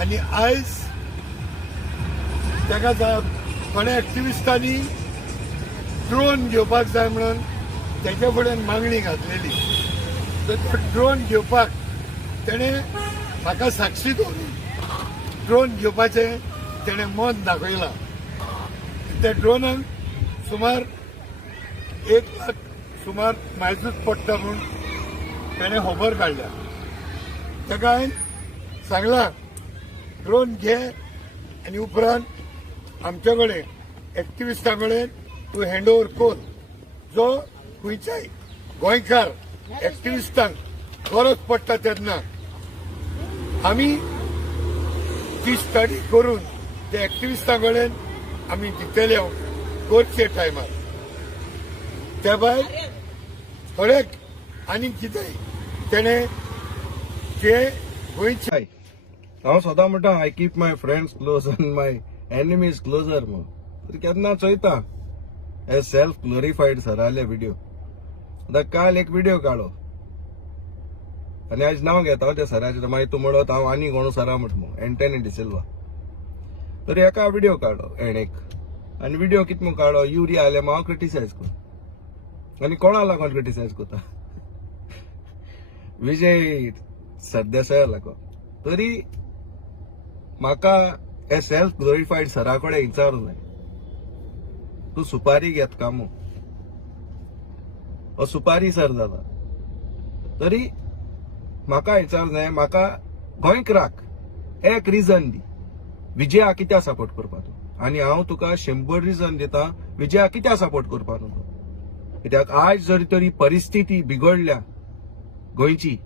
आनी आयज ताका थोड्या एक्टिविस्टांनी ड्रोन घेवपाक जाय म्हणून तेच्या फुड्यान मागणी घातलेली. तर तो ड्रोन घेवपाक तेणे म्हाका साक्षी दवरून ड्रोन घेवपाचें तेणे मत दाखयलां. त्या ड्रोनाक सुमार 1 लाख सुमार मायजूच पडटा म्हूण तेणे खबर काडल्या. ताका हांवें सांगलां ड्रोन घे आनी उपरांत आमचे कडेन एक्टिविस्टां कडेन तूं हँड ओवर कर. जो खंयच्याय गोंयकार एक्टिविस्टांक गरज पडटा तेन्ना आमी ती स्टडी करून त्या एक्टिविस्टां कडेन आमी दितले करचे टायमार. त्या भायर थोड्याक आनी कितेंय तेणे जे गोंयचे हांव सदां म्हणटा I keep my friends close and my enemies closer म्हणून. तर केन्ना चोयता हे सेल्फ ग्लोरिफाईड सराले व्हिडिओ. आतां काल एक व्हिडिओ काडलो आनी आयज नांव घेता त्या सराचें. मागीर तूं म्हणत हांव आनी कोण सरा म्हणटा एंटनी डिसिल्वा. तर एका व्हिडिओ काडलो एणेक आनी व्हिडिओ कितें म्हूण काडलो युरिया जाल्यार हांव क्रिटिसायज कर. आनी कोणा लागून क्रिटिसायज करता विजय सरदेसाया लागून. तरी म्हाका हे सेल्फ ग्लोरिफाईड सरा कडेन विचारूं जाय तूं सुपारी घेत काय म्हूण. हो सुपारी सर जाला. तरी म्हाका विचारूं जाय म्हाका गोंयकाराक एक रिजन दी विजया कित्याक सपोर्ट करपा तूं. आनी हांव तुका 100 रिजन दिता विजया कित्याक सपोर्ट करपा न्हू. कित्याक आज जरी तरी परिस्थिती बिगडल्या गोंयची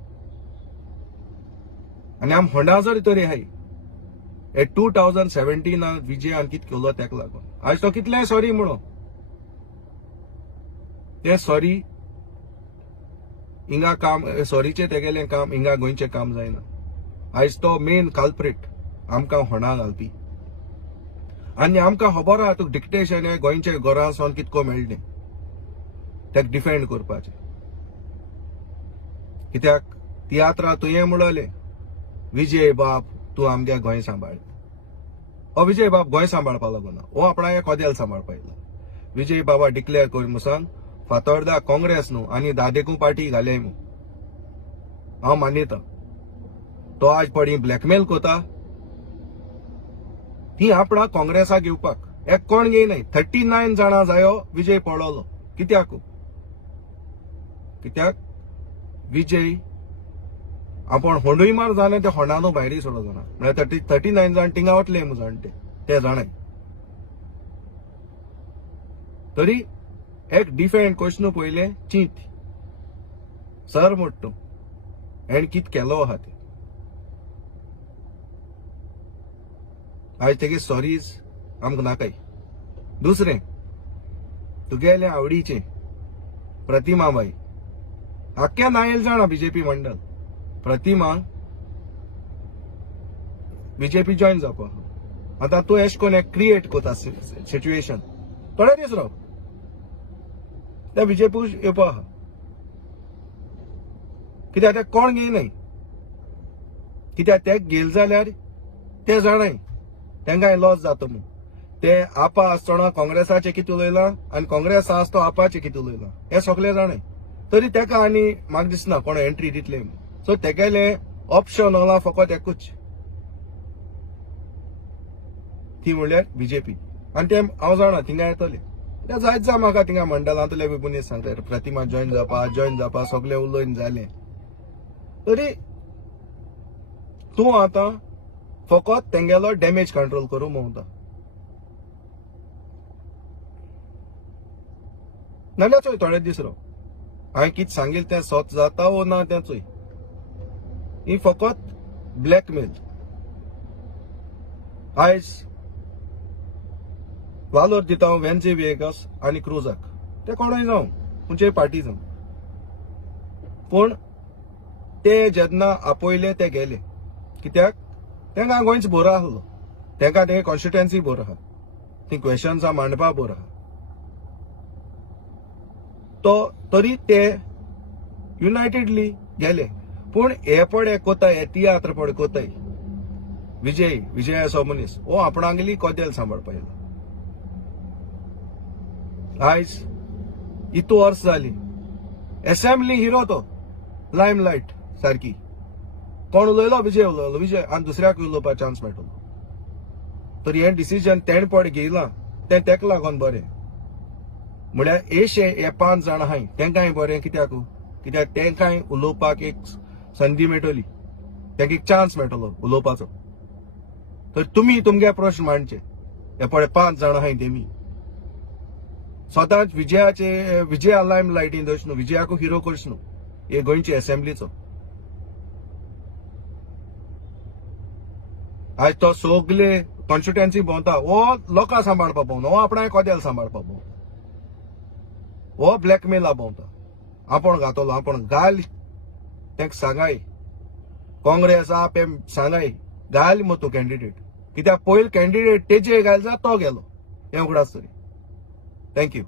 आनी आम होंडा जरी तरी हाय हे 2017 विजयान कितें केलो तेका लागून. आज तो कितले सॉरी म्हणो ते सॉरी हिंगा काम सॉरीचे तेगेलें काम हिंगा गोंयचें काम जायना. आयज तो मेन कल्प्रिट आमकां होंडा घालपी. आनी आमकां खबर आहा तुका डिक्टेशन हे गोंयच्या घरांसून कितको मेळ्ळें तेका डिफेंड करपाचें. कित्याक तियात्रां तुवें म्हणलें विजय बाब तूं आमगे गोंय सांबाळ. हो विजय बाब गोंय सांबाळपा लागून ना. हो आपणागे कोदेल सांबाळपा येयला. विजय बाबा डिक्लेअर कर म्हणून फातोर्डा काँग्रेस न्हू आनी दादेकू पार्टी घाले म्हूण हांव मानिता. तो आज पडी ब्लॅकमेल कोता ती आपणा काँग्रेसाक येवपाक एक कोण घेयनाय. 39 जाणां जायो विजय पडलो. कित्याक कित्याक विजय आपण होंडूय मार जालें ते होंडानू भायरी सोडो जाणा म्हळ्यार 39 जाण थिंगा वतले म्हूण जाणटे ते जाणाय. तरी एक डिफेंड क्वेश्चन पयले चिंत सर म्हणटा हेण कितें केलो आहा ते. आयज तेगे सॉरीज आमकां नाकाय. दुसरें तुगेले आवडीचें प्रतिमा बाई आख्या नायेल जाणा बीजेपी मंडळ प्रतिमा बीजेपी जॉईन जावपा. आतां तूं एश कोन्न एक क्रिएट कोता सिच्युएशन थोडे दीस राव त्या बीजेपी येवपा आहा. कित्याक ते कोण घेयनाय. कित्याक ते गेल जाल्यार ते जाणाय तेंकाय लॉस जाता म्हूण. ते आपा आसतना काँग्रेसाचे कितें उलयलां आनी काँग्रेस आसतो आपाचे कितें उलयलां हे सगळे जाणाय. तरी तेका आनी म्हाका दिसना कोण एंट्री दितले म्हूण. सो तेगेले ऑप्शन होला फकत एकूच ती म्हणल्यार बीजेपी. आनी ते हांव जाणा थिंगा येतले. ते जायत जा म्हाका थिंगा मंडळांतले बी मनीस सांगता प्रतिमा जॉईन जावपा सगळे उलयन जालें. तरी तूं आतां फकत तेंगेलो डॅमेज कंट्रोल करूं म्हणटा. नाल्यार चोय थोडे दीस राव हांवें कितें सांगिल्लें तें सोत जाता वो ना तें चोय. ही फकत ब्लॅकमेल. आयज वालोर दिता हांव वेन्झे वेगस आनी क्रुजाक ते कोणूय जावं खंयचेय पार्टी जावं. पूण ते जेन्ना आपयले ते गेले. कित्याक तेंकां गोंयच बरो आहलो. तेंकां तेगे कॉन्स्टिट्युएन्सी बरो आहा. ती क्वेश्चन्सां मांडपा बरो आहा. तो तरी ते युनायटेडली गेले. पूण हे पडे कोताय हे तियात्र पडे कोताय विजय असो मनीस हो आपणांगली कोदेल सांबाळपा येयला आयज इतू वर्स जाली असेंब्ली हिरो तो लायमलायट सारकी कोण उलयलो विजय आनी दुसऱ्याक उलोवपा चान्स मेळटलो तर हे डिसिजन तेण पड घेयलां तें तेका लागून बरें म्हळ्यार हे 5 जाण आहाय तेंकाय बरें कित्याक तेंकाय उलोवपाक एक संदी मेळटली तेंका एक चान्स मेळटलो उलोवपाचो तर तुमी तुमगे प्रश्न मांडचे हे पळय 5 जाण आहाय तेमी स्वताच विजया लायम लायटीन दवरच न्हू विजयाकू हिरो करच न्हू हे गोंयचे असेंब्लीचो आज तो सगळे कॉन्स्टिट्युएन्सी भोंवता हो लोकां सांबाळपा भोंवना हो आपणाय कोदेल सांबाळपा भोंवता हो ब्लॅकमेला भोंवता आपण घातलो आपण घाल तेंक सांगाय काँग्रेस आप एम सांगाय घाल मग तूं कॅन्डिडेट कित्याक पयलो कॅन्डिडेट तेजे घाल जा तो गेलो हें उगडास तरी थँक्यू